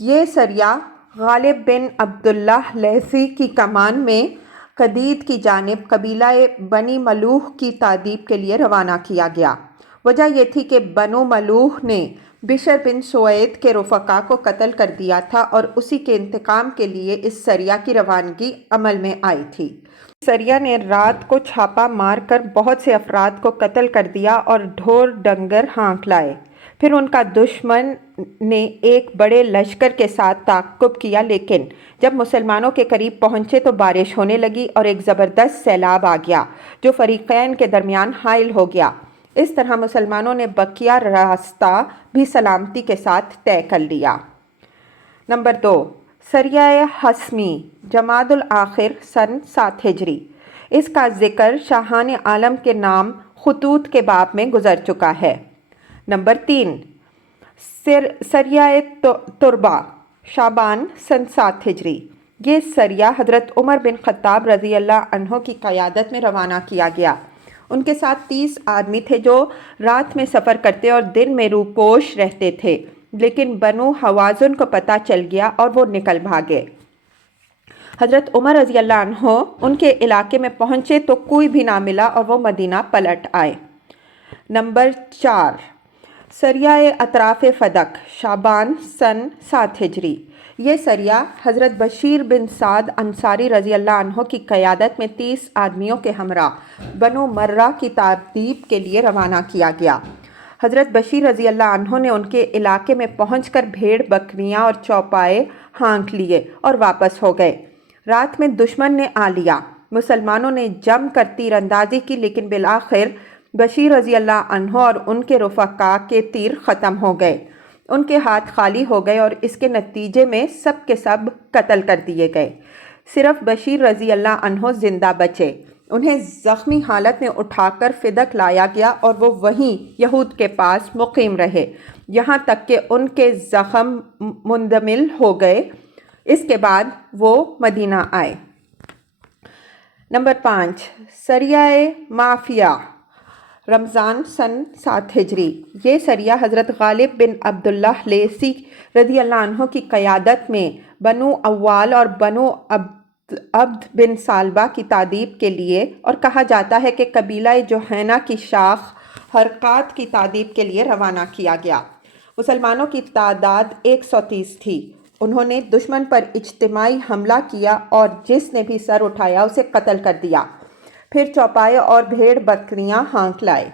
یہ سریہ غالب بن عبداللہ لیثی کی کمان میں قدید کی جانب قبیلہ بنی ملوح کی تادیب کے لیے روانہ کیا گیا۔ وجہ یہ تھی کہ بنو ملوح نے بشر بن سوید کے رفقا کو قتل کر دیا تھا اور اسی کے انتقام کے لیے اس سریہ کی روانگی عمل میں آئی تھی۔ سریہ نے رات کو چھاپا مار کر بہت سے افراد کو قتل کر دیا اور ڈھور ڈنگر ہانک لائے۔ پھر ان کا دشمن نے ایک بڑے لشکر کے ساتھ تعاقب کیا، لیکن جب مسلمانوں کے قریب پہنچے تو بارش ہونے لگی اور ایک زبردست سیلاب آ گیا جو فریقین کے درمیان حائل ہو گیا۔ اس طرح مسلمانوں نے بقیہ راستہ بھی سلامتی کے ساتھ طے کر لیا۔ نمبر 2، سریہ حسمی، جمادی الاخر سن 7 ہجری۔ اس کا ذکر شاہان عالم کے نام خطوط کے باب میں گزر چکا ہے۔ نمبر 3، سریہ تربہ، شعبان سن 7 ہجری۔ یہ سریہ حضرت عمر بن خطاب رضی اللہ عنہ کی قیادت میں روانہ کیا گیا۔ ان کے ساتھ 30 آدمی تھے جو رات میں سفر کرتے اور دن میں روپوش رہتے تھے، لیکن بنو حوازن کو پتہ چل گیا اور وہ نکل بھاگے۔ حضرت عمر رضی اللہ عنہ ان کے علاقے میں پہنچے تو کوئی بھی نہ ملا اور وہ مدینہ پلٹ آئے۔ نمبر 4، سریہ اطراف فدق، شعبان سن 7 ہجری۔ یہ سریہ حضرت بشیر بن سعد انصاری رضی اللہ عنہ کی قیادت میں 30 آدمیوں کے ہمراہ بنو مرہ کی تادیب کے لیے روانہ کیا گیا۔ حضرت بشیر رضی اللہ عنہ نے ان کے علاقے میں پہنچ کر بھیڑ بکریاں اور چوپائے ہانک لیے اور واپس ہو گئے۔ رات میں دشمن نے آ لیا۔ مسلمانوں نے جم کر تیر اندازی کی، لیکن بالآخر بشیر رضی اللہ عنہ اور ان کے رفقا کے تیر ختم ہو گئے۔ ان کے ہاتھ خالی ہو گئے اور اس کے نتیجے میں سب کے سب قتل کر دیے گئے۔ صرف بشیر رضی اللہ عنہ زندہ بچے۔ انہیں زخمی حالت میں اٹھا کر فدق لایا گیا اور وہ وہیں یہود کے پاس مقیم رہے یہاں تک کہ ان کے زخم مندمل ہو گئے۔ اس کے بعد وہ مدینہ آئے۔ نمبر 5، سریہ معافیہ، رمضان سن 7 ہجری۔ یہ سریہ حضرت غالب بن عبداللہ لیثی رضی اللہ عنہ کی قیادت میں بنو اوال اور بنو عبد بن سالبہ کی تادیب کے لیے، اور کہا جاتا ہے کہ قبیلہ جوہینہ کی شاخ حرکات کی تادیب کے لیے روانہ کیا گیا۔ مسلمانوں کی تعداد 130 تھی۔ انہوں نے دشمن پر اجتماعی حملہ کیا اور جس نے بھی سر اٹھایا اسے قتل کر دیا، پھر چوپائے اور بھیڑ بکریاں ہانک لائے۔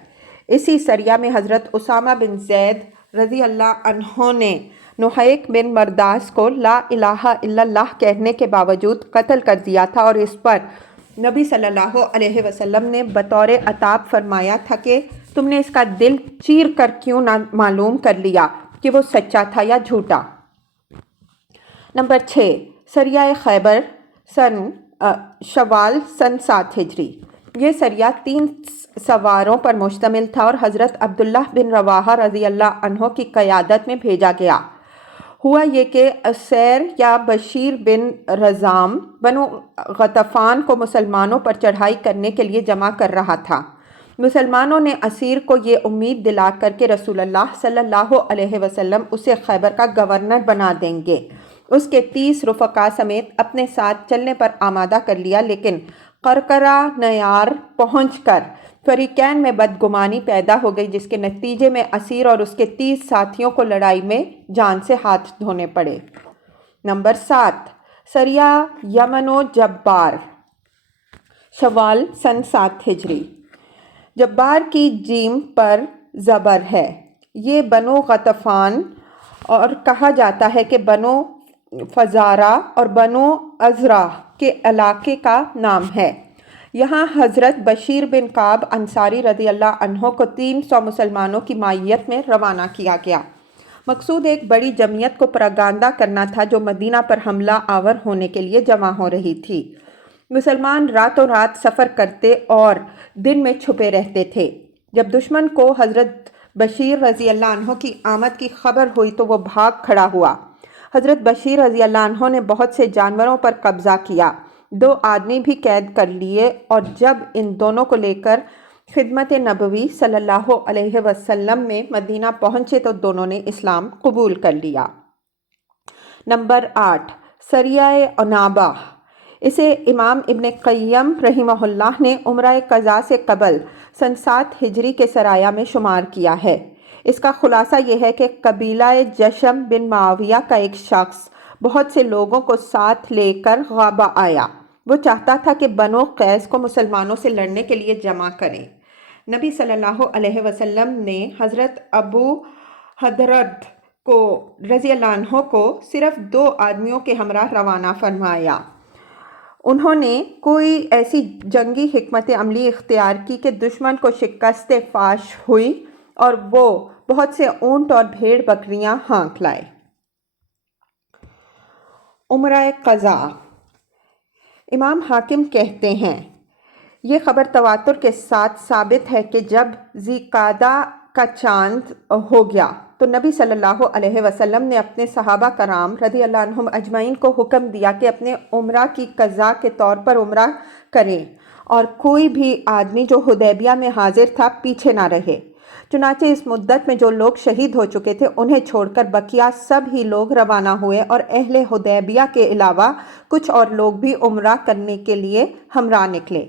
اسی سریہ میں حضرت اسامہ بن زید رضی اللہ عنہ نے نحیک بن مرداس کو لا الہ الا اللہ کہنے کے باوجود قتل کر دیا تھا، اور اس پر نبی صلی اللہ علیہ وسلم نے بطور عتاب فرمایا تھا کہ تم نے اس کا دل چیر کر کیوں نہ معلوم کر لیا کہ وہ سچا تھا یا جھوٹا۔ نمبر 6، سریہ خیبر شوال سن 7 ہجری۔ یہ سریہ 3 سواروں پر مشتمل تھا اور حضرت عبداللہ بن رواحہ رضی اللہ عنہ کی قیادت میں بھیجا گیا۔ ہوا یہ کہ اسیر یا بشیر بن رزام بنو غطفان کو مسلمانوں پر چڑھائی کرنے کے لیے جمع کر رہا تھا۔ مسلمانوں نے اسیر کو یہ امید دلا کر کہ رسول اللہ صلی اللہ علیہ وسلم اسے خیبر کا گورنر بنا دیں گے، اس کے 30 رفقا سمیت اپنے ساتھ چلنے پر آمادہ کر لیا، لیکن قرقرہ نیار پہنچ کر فریقین میں بدگمانی پیدا ہو گئی، جس کے نتیجے میں اسیر اور اس کے 30 ساتھیوں کو لڑائی میں جان سے ہاتھ دھونے پڑے۔ نمبر 7، سریہ یمن و جبار، شوال سن 7 ہجری۔ जब्बार की जीम पर ज़बर है। ये बनो गतफ़ान और कहा जाता है कि बनो फजारा और बनो अज़रा के इलाके का नाम है। यहाँ हज़रत बशीर बिन काब अंसारी रज़ियल्लाहु अन्हो को 300 मुसलमानों की मायत में रवाना किया गया। मकसूद एक बड़ी जमीयत को प्रोपेगेंडा करना था जो मदीना पर हमला आवर होने के लिए जमा हो रही थी। मुसलमान रातों रात सफ़र करते और दिन में छुपे रहते थे। जब दुश्मन को हज़रत बशीर रज़ियल्लाहु अन्हो की आमद की खबर हुई तो वो भाग खड़ा हुआ। हज़रत बशीर रज़ियल्लाहु अन्हो ने बहुत से जानवरों पर कब्ज़ा किया, 2 आदमी भी कैद कर लिए और जब इन दोनों को लेकर खिदमत नबवी सल्लल्लाहु अलैहि वसल्लम में मदीना पहुँचे तो दोनों ने इस्लाम कबूल कर लिया। नंबर 8 सरियाए अनाबा। इसे इमाम इब्न क़य्यम रहिमहुल्लाह ने उम्रा क़ज़ा से कबल सन 7 हिजरी के सराया में शुमार किया है। इसका खुलासा यह है कि कबीला जशम बिन माविया का एक शख्स बहुत से लोगों को साथ लेकर गाबा आया। वो चाहता था कि बनो कैस को मुसलमानों से लड़ने के लिए जमा करें। नबी सल्लल्लाहु अलैहि वसल्लम ने हज़रत अबू हदरद को रज़ियल्लाहु अन्हो को सिर्फ 2 आदमियों के हमरा रवाना फरमाया। उन्होंने कोई ऐसी जंगी हिकमत अमली इख्तियार की कि दुश्मन को शिकस्त फाश हुई और वो बहुत से ऊँट और भेड़ बकरियां हाँक लाए। उम्रा क़ज़ा। इमाम हाकिम कहते हैं ये ख़बर तवातुर के साथ साबित है कि जब ज़िक़ादा का चांद हो गया तो नबी सल्लल्लाहु अलैहि वसल्लम ने अपने सहाबा कराम रज़ियल्लाहु अन्हुम अजमईन को हुक्म दिया कि अपने उम्रा की क़ज़ा के तौर पर उम्रा करें और कोई भी आदमी जो हुदैबिया में हाजिर था पीछे ना रहे। चुनाचे इस मुद्दत में जो लोग शहीद हो चुके थे उन्हें छोड़कर बकिया सब ही लोग रवाना हुए और अहले हुदैबिया के अलावा कुछ और लोग भी उम्रा करने के लिए हमरा निकले।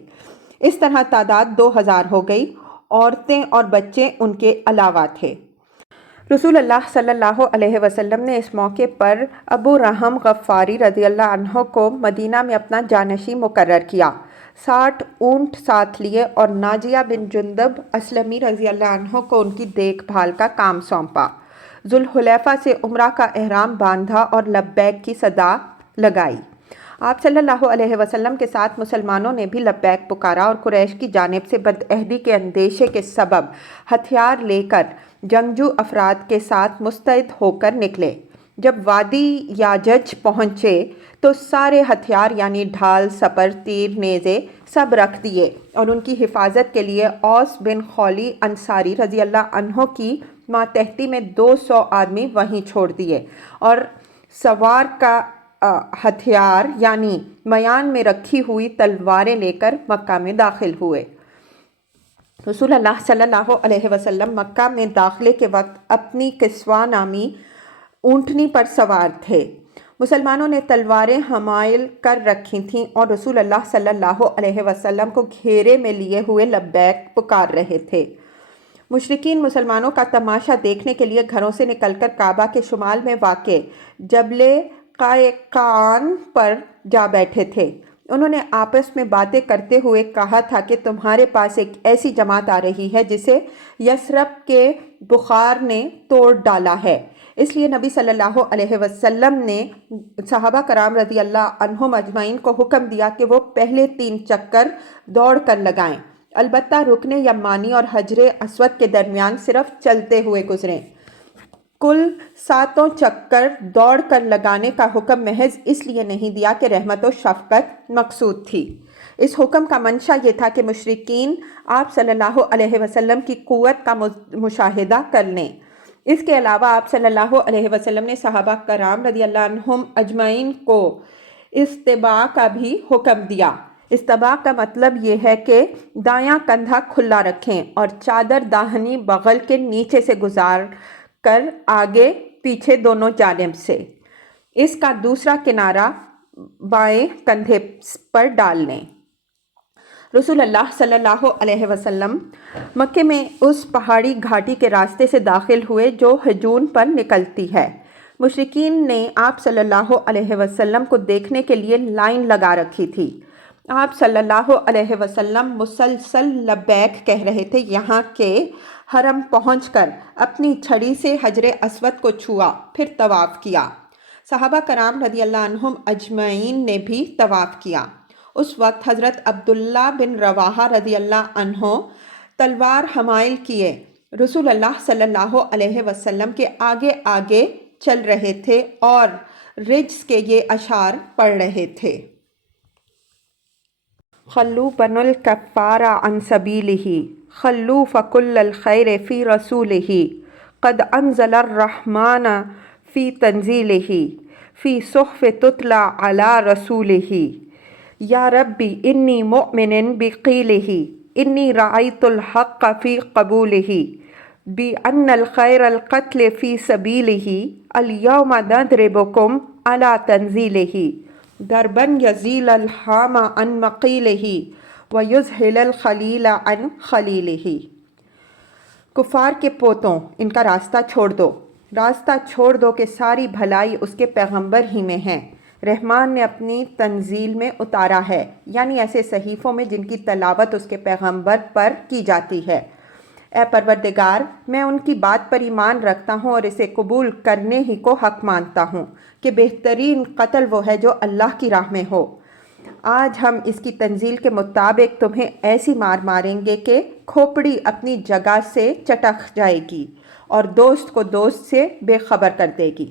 इस तरह तादाद 2000 हो गई। औरतें और बच्चे उनके अलावा थे। रसूलुल्लाह सल्लल्लाहु अलैहि वसल्लम ने इस मौके पर अबू रहम गफ़ारी रज़ियल्लाहु अन्हो को मदीना में अपना जानशी मुकर्रर किया। 60 ऊँट साथ लिए और नाजिया बिन जुंदब असलमी रज़ियल्लाहु अन्हो को उनकी देखभाल का काम सौंपा। जुल्हुलैफ़ा से उम्रा का एहराम बांधा और लब्बैक की सदा लगाई। आप सल्लल्लाहु अलैहि वसल्लम के साथ मुसलमानों ने भी लब्बैक पुकारा और कुरैश की जानिब से बदअहदी के अंदेशे के सबब हथियार लेकर जंगजू अफराद के साथ मुस्तैद होकर निकले। जब वादी याजज पहुँचे तो सारे हथियार यानी ढाल, सपर, तीर, नेज़े सब रख दिए और उनकी हिफाजत के लिए औस बिन खौली अंसारी रज़ियल्लाहु अन्हो की मातहती में 200 आदमी वहीं छोड़ दिए और सवार का हथियार यानी मयान में रखी हुई तलवारें लेकर मक्का में दाखिल हुए। रसूलुल्लाह सल्लल्लाहु अलैहि वसल्लम मक्का में दाखिले के वक्त अपनी किस्वा नामी ऊँटनी पर सवार थे। मुसलमानों ने तलवारें हमायल कर रखी थीं और रसूलुल्लाह सल्लल्लाहु अलैहि वसल्लम को घेरे में लिए हुए लब्बैक पुकार रहे थे। मुशरिकीन मुसलमानों का तमाशा देखने के लिए घरों से निकलकर काबा के शुमाल में वाक़े जबले कान पर जा बैठे थे। उन्होंने आपस में बातें करते हुए कहा था कि तुम्हारे पास एक ऐसी जमात आ रही है जिसे यसरब के बुखार ने तोड़ डाला है। इसलिए नबी सल्लल्लाहु अलैहि वसल्लम ने सहाबा कराम रज़ियल्लाहु अन्हुम अजमईन को हुक्म दिया कि वो पहले 3 चक्कर दौड़ कर लगाएं, अलबत्ता रुकने यमानी और हजरे अस्वद के दरमियान सिर्फ चलते हुए गुजरें। कुल 7 चक्कर दौड़ कर लगाने का हुक्म महज इसलिए नहीं दिया कि रहमत और शफ़क़त मकसूद थी। इस हुक्म का मंशा ये था कि मुशरिकीन आप सल्लल्लाहु अलैहि वसल्लम की क़ुव्वत का मुशाहिदा कर लें। इसके अलावा आप सल्लल्लाहु अलैहि वसल्लम ने सहाबा कराम रज़ियल्लाहु अन्हुम अजमईन को इस्तिबा का भी हुक्म दिया। इस्तिबा का मतलब ये है कि दायां कंधा खुला रखें और चादर दाहिनी बगल के नीचे से गुजार कर आगे पीछे दोनों जानिब से इसका दूसरा किनारा बाएं कंधे पर डाल लें। रसूलुल्लाह सल्लल्लाहु अलैहि वसल्लम मक्के में उस पहाड़ी घाटी के रास्ते से दाखिल हुए जो हजून पर निकलती है। मुशरिकीन ने आप सल्लल्लाहु अलैहि वसल्लम को देखने के लिए लाइन लगा रखी थी। آپ صلی اللہ علیہ وسلم مسلسل لبیک کہہ رہے تھے یہاں کے حرم پہنچ کر اپنی چھڑی سے حجر اسود کو چھوا، پھر طواف کیا۔ صحابہ کرام رضی اللہ عنہم اجمعین نے بھی طواف کیا۔ اس وقت حضرت عبداللہ بن رواحہ رضی اللہ عنہ تلوار حمائل کیے رسول اللہ صلی اللہ علیہ وسلم کے آگے آگے چل رہے تھے اور رجز کے یہ اشعار پڑھ رہے تھے۔ خلو بن الکفار عن سبیلہ، خلو فکل الخیر فی رسولہ، قد انزل الرحمن فی تنزیلہ، فی صحف تتلی علی رسولہ، یا ربی انی مؤمن بقیلہ، انی رأیت الحق فی قبولہ، بأن الخیر القتل فی سبیلہ، الیوم نضربکم علی تنزیلہ، دربن یزیل الحام عن مقیلہ ویزحل الخلیل عن خلیلہ۔ کفار کے پوتوں، ان کا راستہ چھوڑ دو کہ ساری بھلائی اس کے پیغمبر ہی میں ہے۔ رحمان نے اپنی تنزیل میں اتارا ہے، یعنی ایسے صحیفوں میں جن کی تلاوت اس کے پیغمبر پر کی جاتی ہے۔ اے پروردگار، میں ان کی بات پر ایمان رکھتا ہوں اور اسے قبول کرنے ہی کو حق مانتا ہوں کہ بہترین قتل وہ ہے جو اللہ کی راہ میں ہو۔ آج ہم اس کی تنزیل کے مطابق تمہیں ایسی مار ماریں گے کہ کھوپڑی اپنی جگہ سے چٹک جائے گی اور دوست کو دوست سے بے خبر کر دے گی۔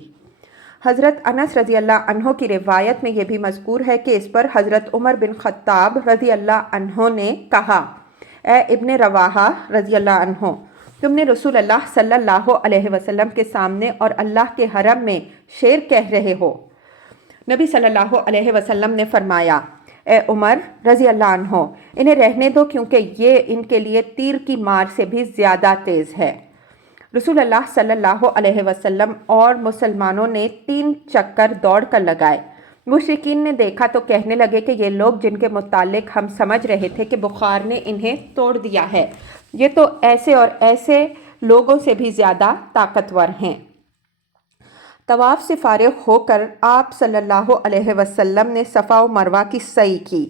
حضرت انس رضی اللہ عنہ کی روایت میں یہ بھی مذکور ہے کہ اس پر حضرت عمر بن خطاب رضی اللہ عنہ نے کہا، اے ابن رواحہ رضی اللہ عنہ، تم نے رسول اللہ صلی اللہ علیہ وسلم کے سامنے اور اللہ کے حرم میں شعر کہہ رہے ہو۔ نبی صلی اللہ علیہ وسلم نے فرمایا، اے عمر رضی اللہ عنہ، انہیں رہنے دو کیونکہ یہ ان کے لیے تیر کی مار سے بھی زیادہ تیز ہے۔ رسول اللہ صلی اللہ علیہ وسلم اور مسلمانوں نے 3 چکر دوڑ کر لگائے۔ مشرکین نے دیکھا تو کہنے لگے کہ یہ لوگ جن کے متعلق ہم سمجھ رہے تھے کہ بخار نے انہیں توڑ دیا ہے، یہ تو ایسے اور ایسے لوگوں سے بھی زیادہ طاقتور ہیں۔ طواف سے فارغ ہو کر آپ صلی اللہ علیہ وسلم نے صفا و مروہ کی سعی کی۔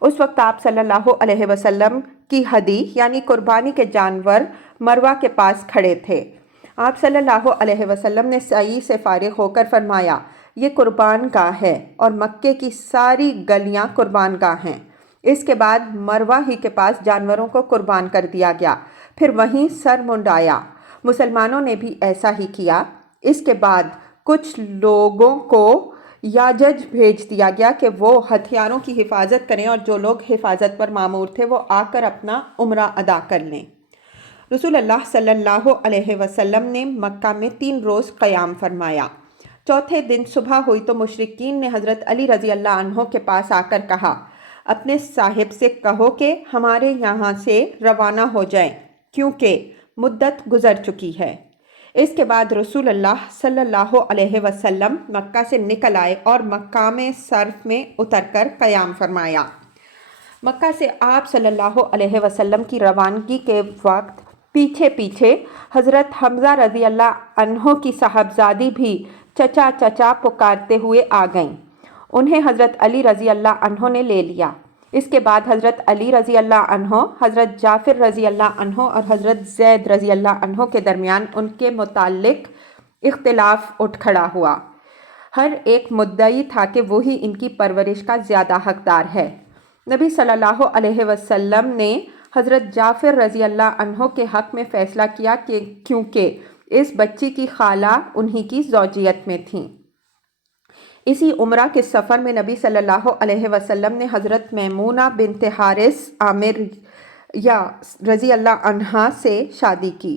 اس وقت آپ صلی اللہ علیہ وسلم کی ہدی یعنی قربانی کے جانور مروہ کے پاس کھڑے تھے۔ آپ صلی اللہ علیہ وسلم نے سعی سے فارغ ہو کر فرمایا، یہ قربان گاہ ہے اور مکے کی ساری گلیاں قربان گاہ ہیں۔ اس کے بعد مروہ ہی کے پاس جانوروں کو قربان کر دیا گیا، پھر وہیں سر منڈایا۔ مسلمانوں نے بھی ایسا ہی کیا۔ اس کے بعد کچھ لوگوں کو یاجج بھیج دیا گیا کہ وہ ہتھیاروں کی حفاظت کریں اور جو لوگ حفاظت پر مامور تھے وہ آ کر اپنا عمرہ ادا کر لیں۔ رسول اللہ صلی اللہ علیہ وسلم نے مکہ میں 3 روز قیام فرمایا۔ چوتھے دن صبح ہوئی تو مشرکین نے حضرت علی رضی اللہ عنہ کے پاس آ کر کہا، اپنے صاحب سے کہو کہ ہمارے یہاں سے روانہ ہو جائیں کیونکہ مدت گزر چکی ہے۔ اس کے بعد رسول اللہ صلی اللہ علیہ وسلم مکہ سے نکل آئے اور مقام صرف میں اتر کر قیام فرمایا۔ مکہ سے آپ صلی اللہ علیہ وسلم کی روانگی کے وقت پیچھے پیچھے حضرت حمزہ رضی اللہ عنہ کی صاحبزادی بھی چچا چچا پکارتے ہوئے آ گئیں۔ انہیں حضرت علی رضی اللہ عنہ نے لے لیا۔ اس کے بعد حضرت علی رضی اللہ عنہ، حضرت جعفر رضی اللہ عنہ اور حضرت زید رضی اللہ عنہ کے درمیان ان کے متعلق اختلاف اٹھ کھڑا ہوا۔ ہر ایک مدعی تھا کہ وہی ان کی پرورش کا زیادہ حقدار ہے۔ نبی صلی اللہ علیہ وسلم نے حضرت جعفر رضی اللہ عنہ کے حق میں فیصلہ کیا کہ کیونکہ اس بچی کی خالہ انہی کی زوجیت میں تھیں۔ اسی عمرہ کے سفر میں نبی صلی اللہ علیہ وسلم نے حضرت میمونہ بنت حارث عامر رضی اللہ عنہا سے شادی کی۔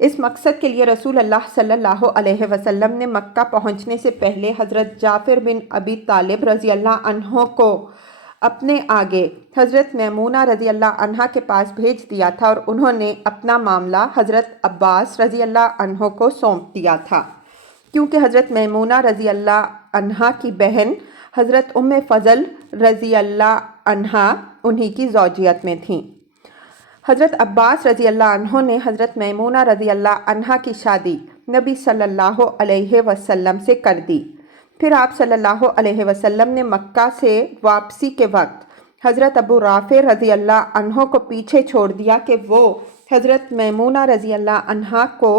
اس مقصد کے لیے رسول اللہ صلی اللہ علیہ وسلم نے مکہ پہنچنے سے پہلے حضرت جعفر بن ابی طالب رضی اللہ عنہ کو اپنے آگے حضرت میمونہ رضی اللہ عنہا کے پاس بھیج دیا تھا اور انہوں نے اپنا معاملہ حضرت عباس رضی اللہ عنہ کو سونپ دیا تھا، کیونکہ حضرت میمونہ رضی اللہ عنہا کی بہن حضرت ام فضل رضی اللہ عنہا انہی کی زوجیت میں تھیں۔ حضرت عباس رضی اللہ عنہ نے حضرت میمونہ رضی اللہ عنہا کی شادی نبی صلی اللہ علیہ وسلم سے کر دی۔ پھر آپ صلی اللہ علیہ وسلم نے مکہ سے واپسی کے وقت हज़रत अबू राफ़े रज़ी अल्लाह अन्हो को पीछे छोड़ दिया कि वो हज़रत मैमूना रज़ी अल्लाह अन्हा को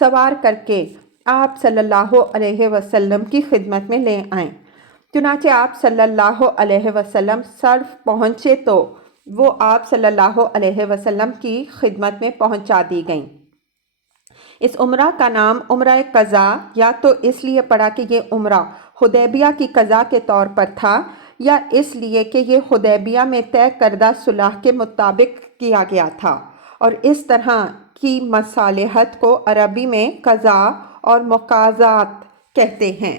सवार करके आप सल्लल्लाहु अलैहि वसल्लम की खिदमत में ले आएँ। चुनांचे आप सल्लल्लाहु अलैहि वसल्लम सर्फ पहुँचे तो वो आप सल्लल्लाहु अलैहि वसल्लम की खिदमत में पहुँचा दी गईं। इस उम्रा का नाम उम्रा क़ज़ा या तो इसलिए पड़ा कि ये उम्रा हुदैबिया की क़ज़ा के तौर पर था, या इसलिए कि ये हुदैबिया में तय करदा सुलह के मुताबिक किया गया था, और इस तरह की मसालहत को अरबी में क़ज़ा और मुकाज़ात कहते हैं।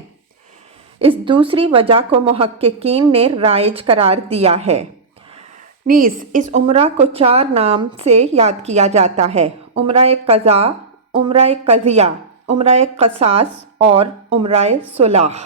इस दूसरी वजह को मुहक्किकीन ने राइज करार दिया है। नीज़ इस उम्रा को 4 नाम से याद किया जाता है: उम्रा क़ज़ा, उम्रा क़ज़िया, उम्रा क़सास और उम्रा सुलह।